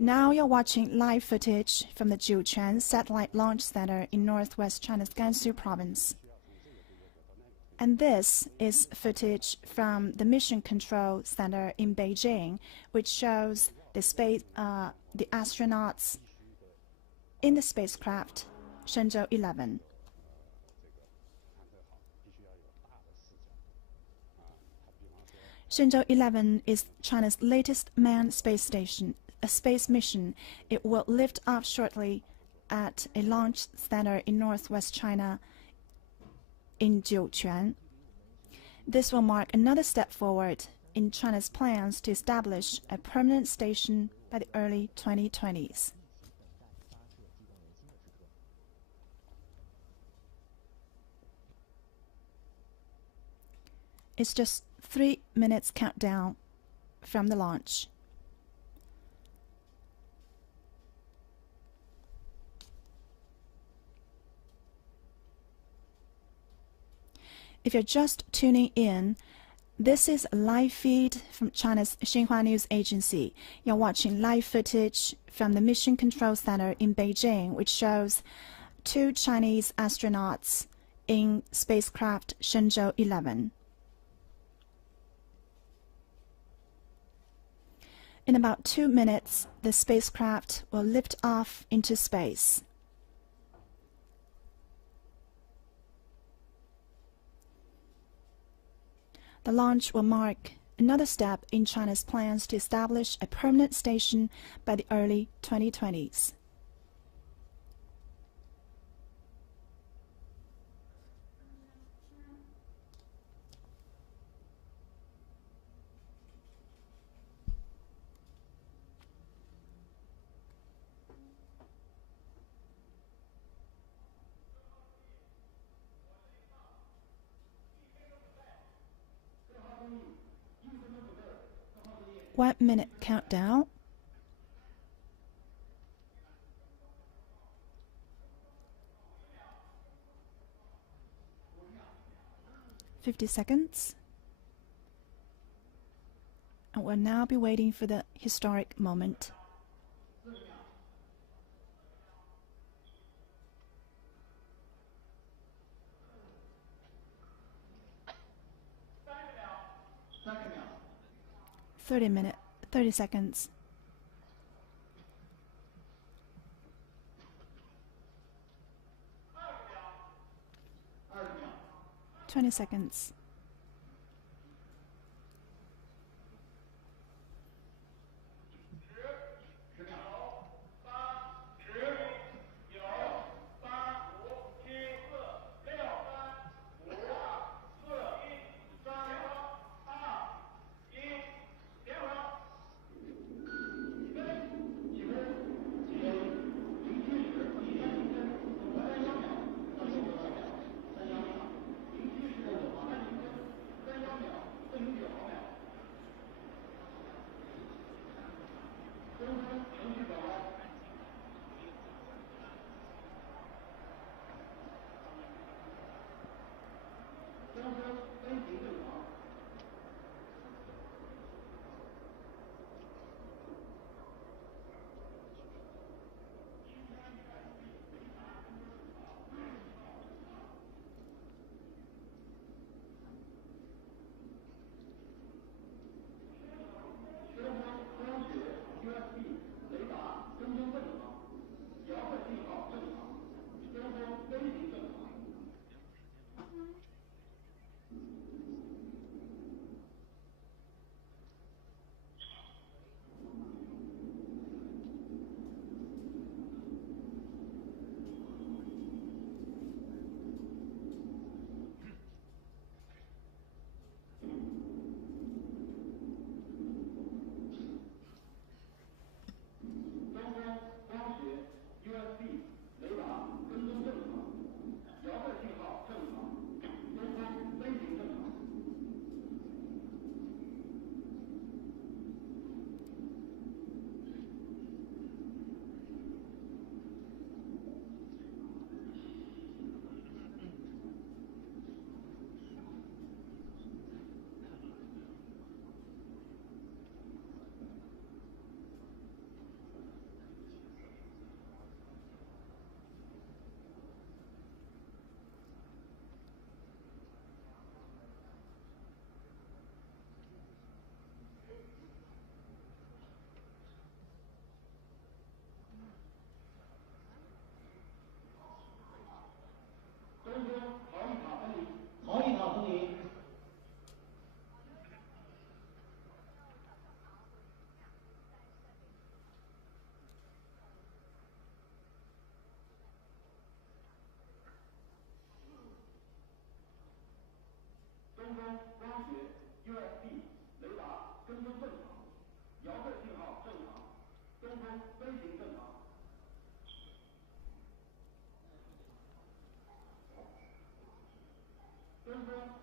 Now you're watching live footage from the Jiuquan Satellite Launch Center in northwest China's Gansu province. And this is footage from the Mission Control Center in Beijing, which shows the astronauts in the spacecraft Shenzhou 11. Shenzhou 11 is China's latest manned space station, a space mission. It will lift off shortly at a launch center in northwest China in Jiuquan. This will mark another step forward in China's plans to establish a permanent station by the early 2020s. It's just 3 minutes countdown from the launch. If you're just tuning in, this is a live feed from China's Xinhua News Agency. You're watching live footage from the Mission Control Center in Beijing, which shows 2 Chinese astronauts in spacecraft Shenzhou 11. In about 2 minutes, the spacecraft will lift off into space. The launch will mark another step in China's plans to establish a permanent station by the early 2020s. One minute countdown. $50. And we'll now be waiting for the historic moment. $30 seconds. 20 seconds. 雷达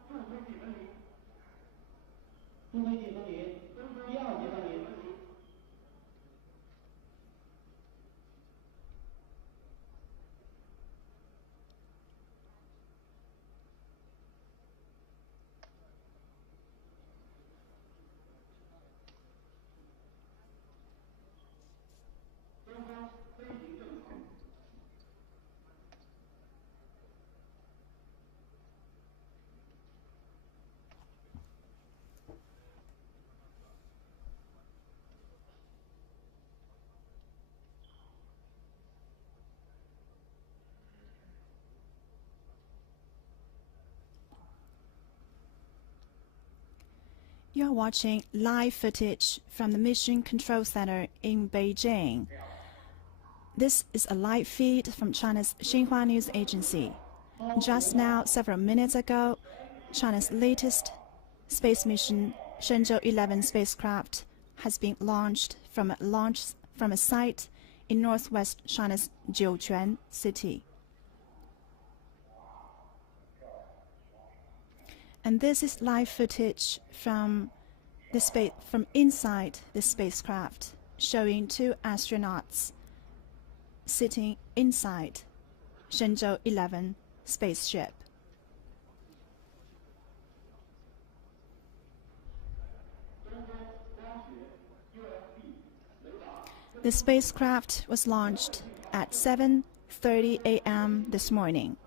助推器分离，第二级分离。You're watching live footage from the Mission Control Center in Beijing. This is a live feed from China's Xinhua News Agency. Just now, several minutes ago, China's latest space mission, Shenzhou 11 spacecraft, has been launched from a site in northwest China's Jiuquan city. And this is live footage from inside the spacecraft, showing two astronauts sitting inside Shenzhou 11 spaceship. The spacecraft was launched at 7:30 a.m. this morning.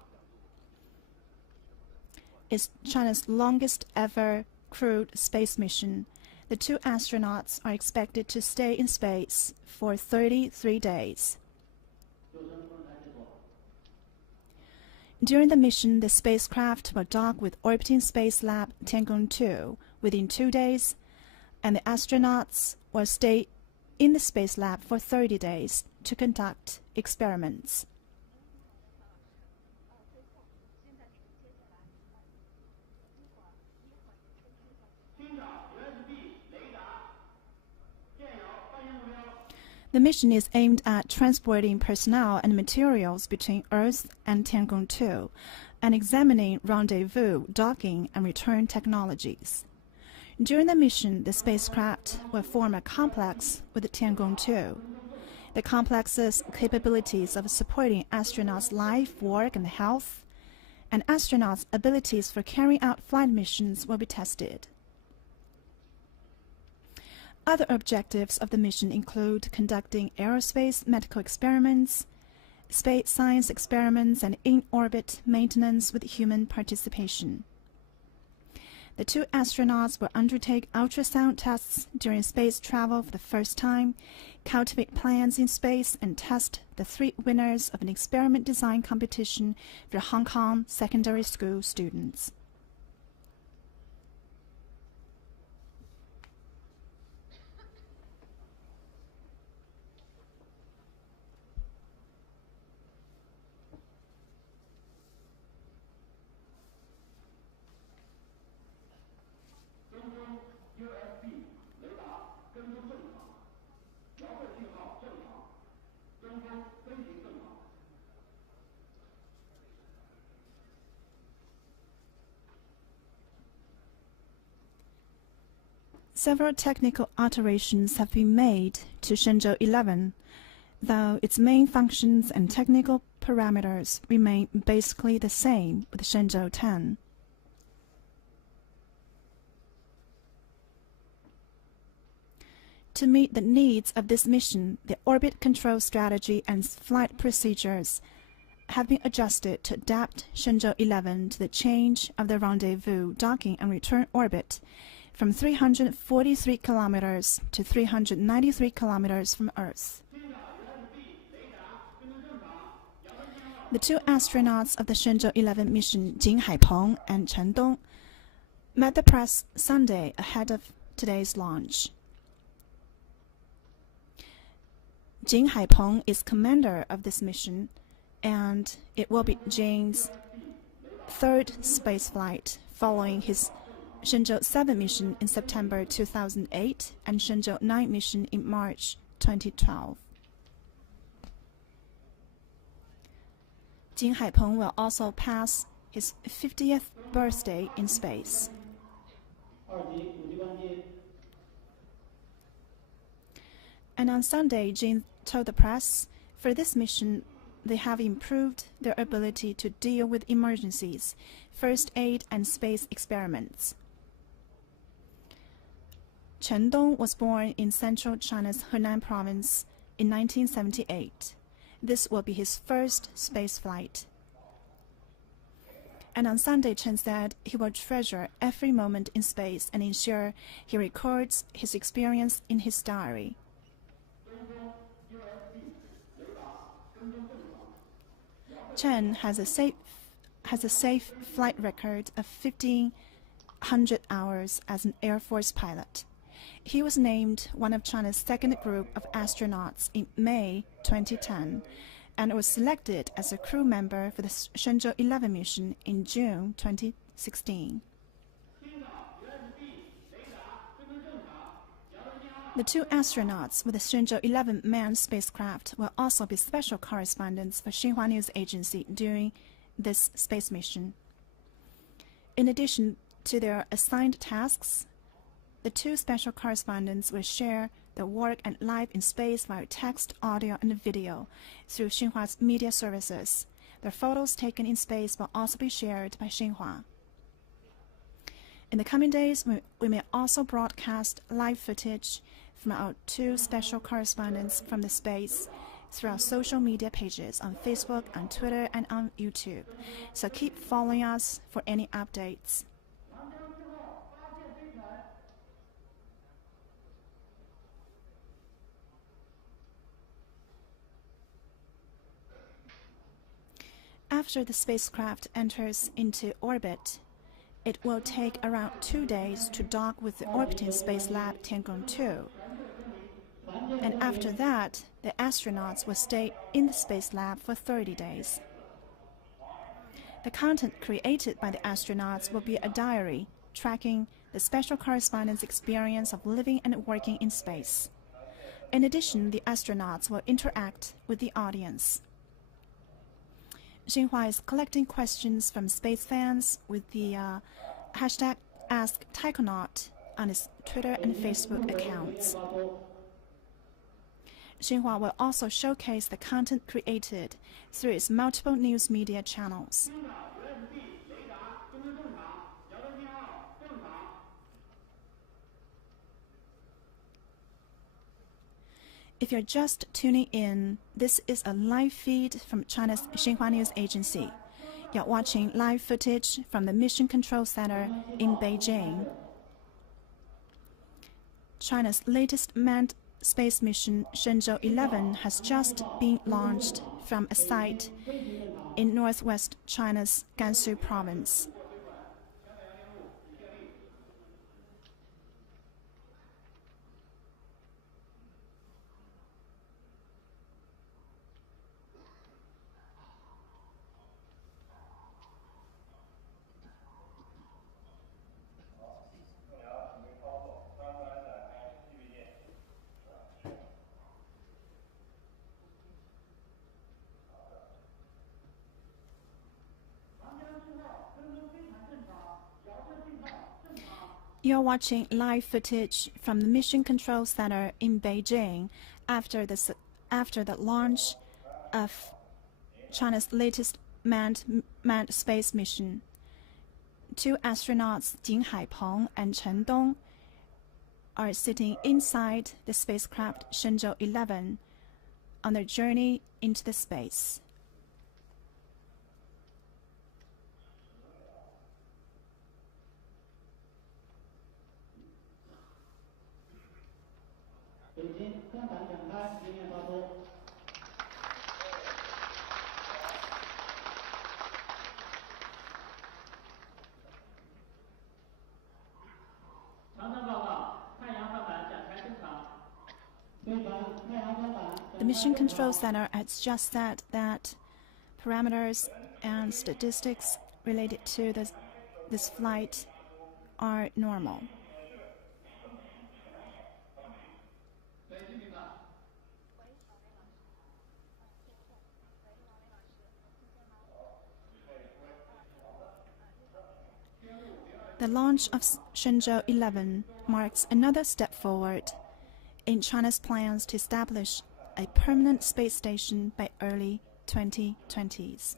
It's China's longest ever crewed space mission. The two astronauts are expected to stay in space for 33 days. During the mission, the spacecraft will dock with orbiting space lab Tiangong 2 within 2 days, and the astronauts will stay in the space lab for 30 days to conduct experiments. The mission is aimed at transporting personnel and materials between Earth and Tiangong 2 and examining rendezvous, docking, and return technologies. During the mission, the spacecraft will form a complex with the Tiangong 2. The complex's capabilities of supporting astronauts' life, work, and health, and astronauts' abilities for carrying out flight missions will be tested. Other objectives of the mission include conducting aerospace medical experiments, space science experiments, and in-orbit maintenance with human participation. The two astronauts will undertake ultrasound tests during space travel for the first time, cultivate plants in space, and test the 3 winners of an experiment design competition for Hong Kong secondary school students. Several technical alterations have been made to Shenzhou 11, though its main functions and technical parameters remain basically the same with Shenzhou 10. To meet the needs of this mission, the orbit control strategy and flight procedures have been adjusted to adapt Shenzhou 11 to the change of the rendezvous, docking, and return orbit from 343 kilometers to 393 kilometers from Earth. The two astronauts of the Shenzhou 11 mission, Jing Haipeng and Chen Dong, met the press Sunday ahead of today's launch. Jing Haipeng is commander of this mission, and it will be Jing's 3rd spaceflight following his Shenzhou 7 mission in September 2008, and Shenzhou 9 mission in March 2012. Jin Haipeng will also pass his 50th birthday in space. 2级5级关机。 And on Sunday, Jin told the press, for this mission, they have improved their ability to deal with emergencies, first aid, and space experiments. Chen Dong was born in central China's Henan province in 1978. This will be his first space flight. And on Sunday, Chen said he will treasure every moment in space and ensure he records his experience in his diary. Chen has a safe flight record of 1,500 hours as an Air Force pilot. He was named one of China's second group of astronauts in May 2010 and was selected as a crew member for the Shenzhou 11 mission in June 2016. The two astronauts with the Shenzhou 11 manned spacecraft will also be special correspondents for Xinhua News Agency during this space mission. In addition to their assigned tasks, the two special correspondents will share their work and life in space via text, audio, and video through Xinhua's media services. Their photos taken in space will also be shared by Xinhua. In the coming days, we may also broadcast live footage from our two special correspondents from the space through our social media pages on Facebook, on Twitter, and on YouTube. So keep following us for any updates. After the spacecraft enters into orbit, it will take around 2 days to dock with the orbiting Space Lab Tiangong 2. And after that, the astronauts will stay in the Space Lab for 30 days. The content created by the astronauts will be a diary tracking the special correspondents' experience of living and working in space. In addition, the astronauts will interact with the audience. Xinhua is collecting questions from space fans with the hashtag AskTaikonaut on its Twitter and Facebook accounts. Xinhua will also showcase the content created through its multiple news media channels. If you're just tuning in, this is a live feed from China's Xinhua News Agency. You're watching live footage from the Mission Control Center in Beijing. China's latest manned space mission, Shenzhou 11, has just been launched from a site in northwest China's Gansu province. You're watching live footage from the Mission Control Center in Beijing after the launch of China's latest manned space mission. Two astronauts, Jin Haipeng and Chen Dong, are sitting inside the spacecraft Shenzhou 11 on their journey into the space. The Mission Control Center has just said that parameters and statistics related to this flight are normal. The launch of Shenzhou 11 marks another step forward in China's plans to establish a permanent space station by early 2020s.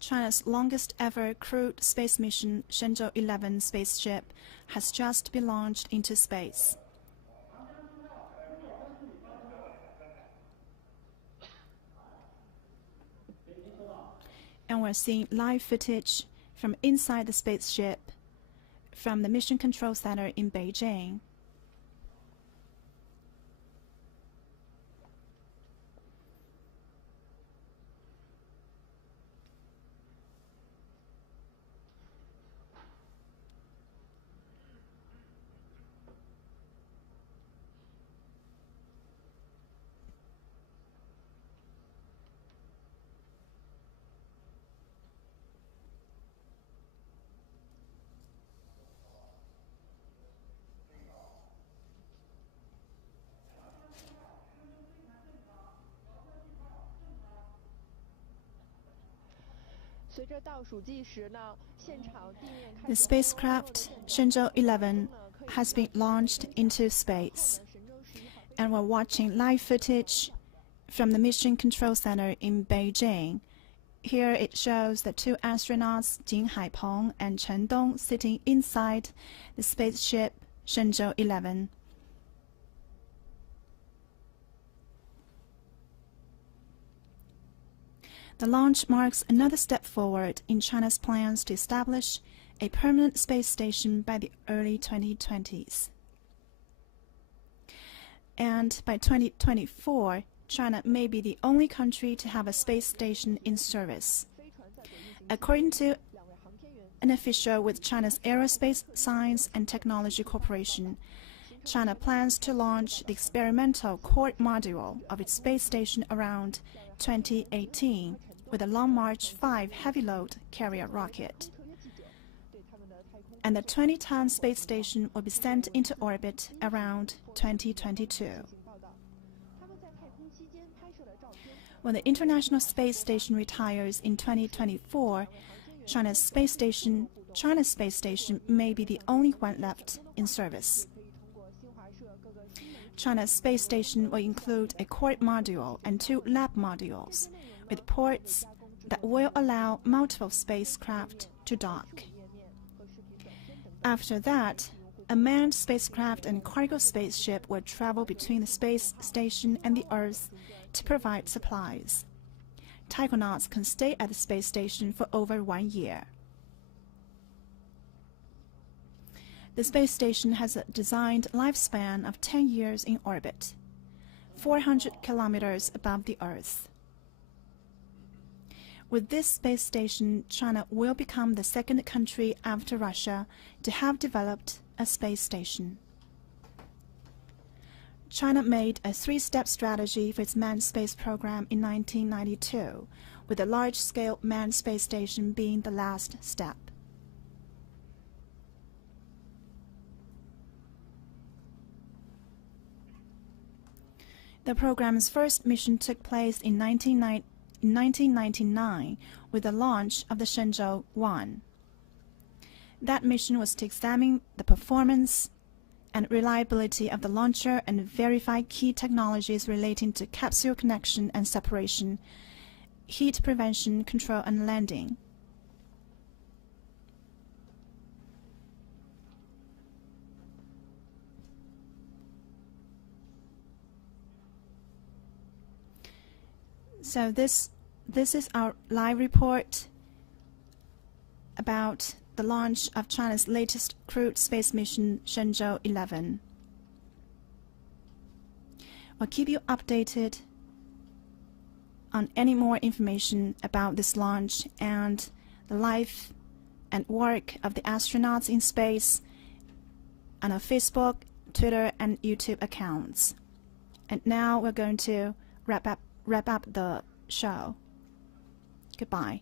China's longest ever crewed space mission, Shenzhou 11 spaceship, has just been launched into space. And we're seeing live footage from inside the spaceship from the Mission Control Center in Beijing. The spacecraft Shenzhou 11 has been launched into space, and we're watching live footage from the Mission Control Center in Beijing. Here it shows the two astronauts, Jing Haipeng and Chen Dong, sitting inside the spaceship Shenzhou 11. The launch marks another step forward in China's plans to establish a permanent space station by the early 2020s. And by 2024, China may be the only country to have a space station in service. According to an official with China's Aerospace Science and Technology Corporation, China plans to launch the experimental core module of its space station around 2018 with a Long March 5 heavy-load carrier rocket. And the 20-ton space station will be sent into orbit around 2022. When the International Space Station retires in 2024, China's space station may be the only one left in service. China's space station will include a core module and 2 lab modules with ports that will allow multiple spacecraft to dock. After that, a manned spacecraft and cargo spaceship will travel between the space station and the Earth to provide supplies. Taikonauts can stay at the space station for over 1 year. The space station has a designed lifespan of 10 years in orbit, 400 kilometers above the Earth. With this space station, China will become the second country after Russia to have developed a space station. China made a 3-step strategy for its manned space program in 1992, with a large-scale manned space station being the last step. The program's first mission took place in 1999 with the launch of the Shenzhou 1. That mission was to examine the performance and reliability of the launcher and verify key technologies relating to capsule connection and separation, heat prevention, control, and landing. So this is our live report about the launch of China's latest crewed space mission, Shenzhou 11. We'll keep you updated on any more information about this launch and the life and work of the astronauts in space on our Facebook, Twitter, and YouTube accounts. And now we're going to wrap up the show. Goodbye.